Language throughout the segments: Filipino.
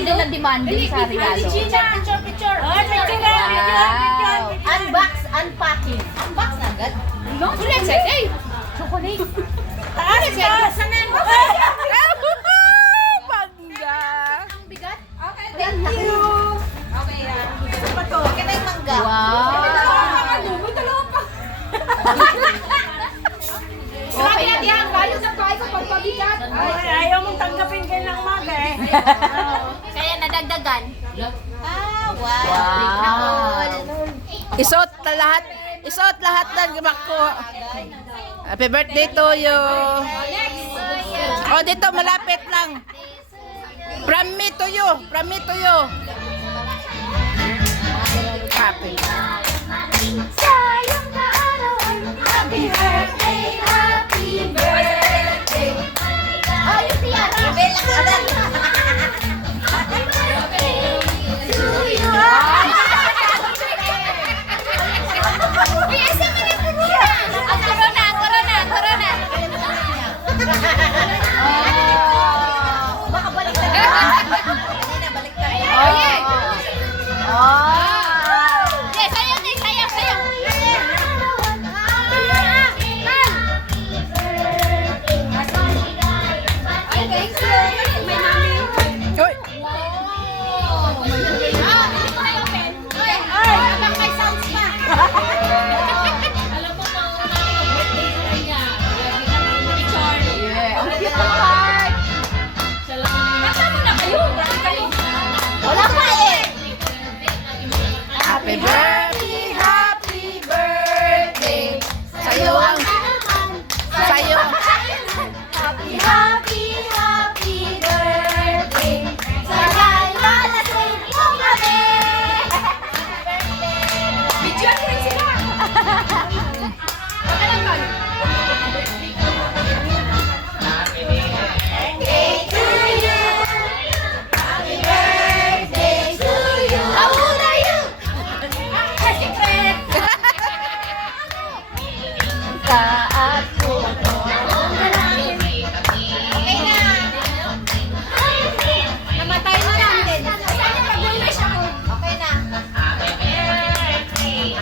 din na demanding sa regalo. Picture. Unpacking. Unbox na agad. Chocolate set. Eh! Chocolate. Taas ka! Sanan mo! Bangga! Ang bigat. Okay, thank you! Okay, Okay na yung mangga. Wow! May dalawa pa! Okay na yan. Tayo sa bahay sa pagpabigat. Ayaw mong tanggapin kayo ng umaga eh. Kaya nadagdagan. Wow. Isuot lahat ng makuha. Happy birthday to you. Oh, dito malapit lang. From me to you. Happy. Sayang na araw ay happy birthday, happy birthday. Oh, yung tiara. Happy birthday to you. Ang corona. Baka balik na. Kanina balik na. Sayang. Ay, thank you. May mami. Uy, May sounds pa. Alam mo pa, birthday sa kanya. Yeah, ang cute ng heart. Kasama na kayo. Wala pa eh. happy birthday. Sa'yo ang sa'yo. Happy birthday. Salalasing mo kami. Bidyan rin sila. Birthday to you. Happy birthday to you. How old are you? Secret. Saat ko. Okay na. Namatay na lang din. Saan yung pag-wish ako? Okay na. Happy birthday.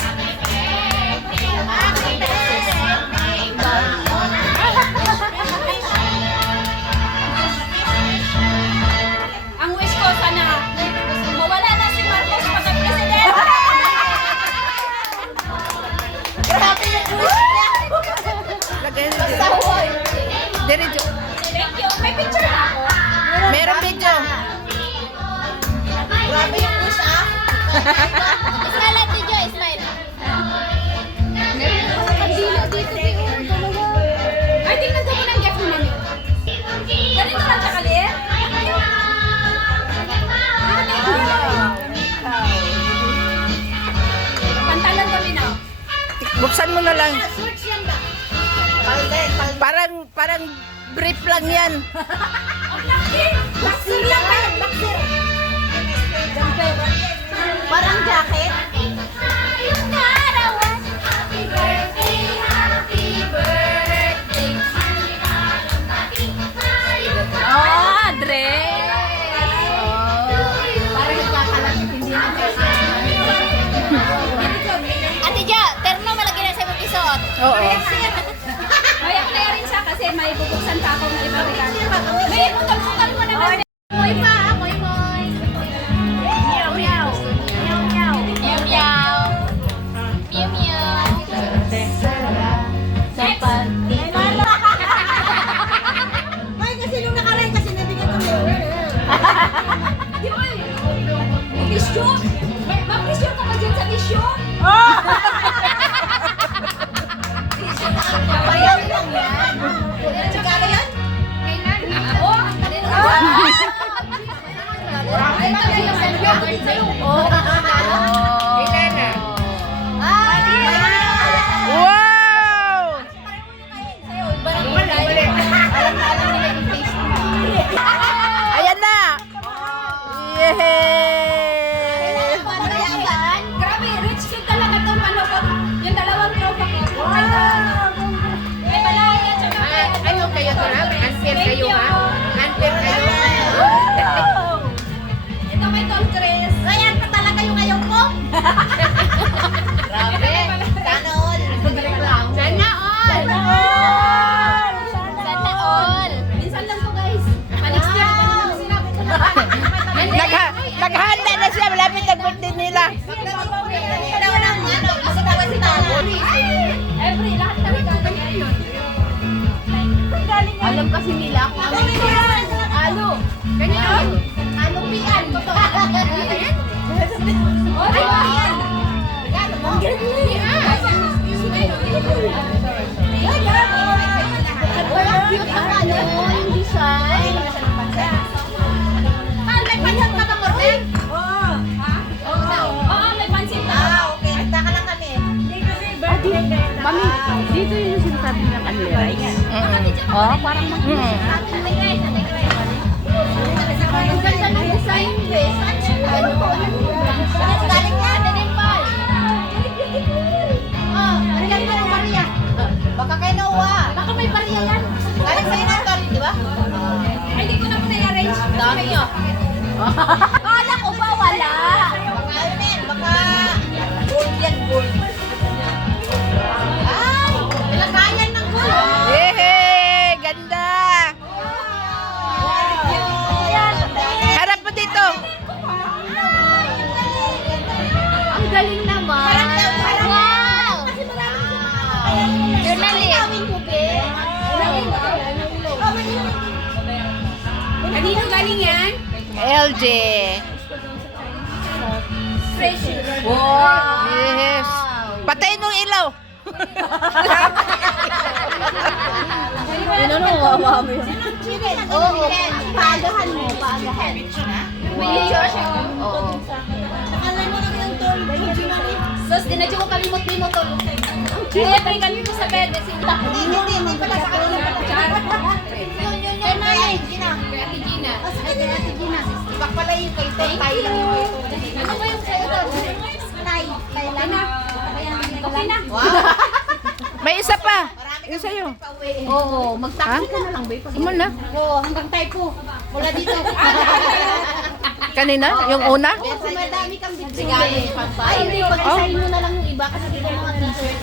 Ang wish ko sana mawala na si Marcos pagka-president. Grabe yung wish niya. Lagay Basta hoy. diretso. Thank you. May picture na ako. Meron video. Grabe yung wish ah. Smile at video. Smile. Nakadilo dito si Ay, tingnan ko ng gift mo namin. Ganito lang siya kalit? Pantalon kami na. Buksan mo na lang. Search yan ba? Parang brief lang yan. Ang laki! Boxer lang ba yan? Boxer. Parang jacket. Happy birthday, happy birthday. Oh, dress! Parang nagkakalapit, hindi na. Ate Ja, terno malagi na sa imong isuot. Oo. Kaya rin siya kasi may bubuksan pa ako ng ibang regalo. May bukal-bukal mo naman. Moy pa, moy. Meow, meow. Meow, meow. Meow meow. Meow meow. Sa Ay, kasi nung nakaraan kasi nabigyan kami. Di ba? Tissue? Mag-tissue ka ba dyan sa tissue? Bayan lang yan. Chikala yan? Kailan? Oo. Ay, talaga yung sa'yo. Oo. Kailan na? Wow! Ayan na! Yay! Grabe, rich kid talaga itong ano ko. Yung dalawang tropa ko. May balaya, tsaka may Ano kayo to na? Unfair kayo ha? Unfair kayo. kasi nila kung ano yan. Alo. Ganyan. Alo pian. Totoo. Ay, pian. Ang galing. Cute ang ano, yung design. Paano may pansin ka ba, Corben? Oo, may pansin ka. Okay. Nagta ka lang kami. Mami, dito yung sinasabi ng kanila. Oh, parang Ang ganda ng design, Bes. Ano po? Galing na, Danimpal. Ang ganda ng Maria. Baka kay Noah. Baka may Maria yan. Galing sa'yo na, Tol, di ba? Ay, hindi ko na muna i-arrange. Dami nyo. Akala ko ba wala? Baka ano na yan, baka gold yan, gold. Ay, nilagayan ng gold. Yehey! Ganda! Harap mo dito. Ang galing naman. Wow! Journaling. Gawin mo, Be. Kanino galing yan? LJ. Fresh. Wow! Yes. Patay nung ilaw. Oo, paagahan mo, paagahan. May picture? Oo. Sus, di na dyan ko kalimot-limot to. Eh, balikan mo sa bed. Sinta. Hindi pala sa kanila. Yun, kay Gina. Kaya Ate Gina. Kay Ate Gina. Iba pala yung kay Tay lang yung Ano ba yung sa'yo doon? Tay lang. Okay na. Wow! May isa pa. Yung sa'yo. Oo, magtaksi ka na lang, Be. Kumo na. Oo, hanggang tayo po. Mula dito. Kanina? Yung una? Kasi madami kang bitsi. Ay, hindi. Pag-isahin mo na lang yung iba kasi di ba mga t-shirt.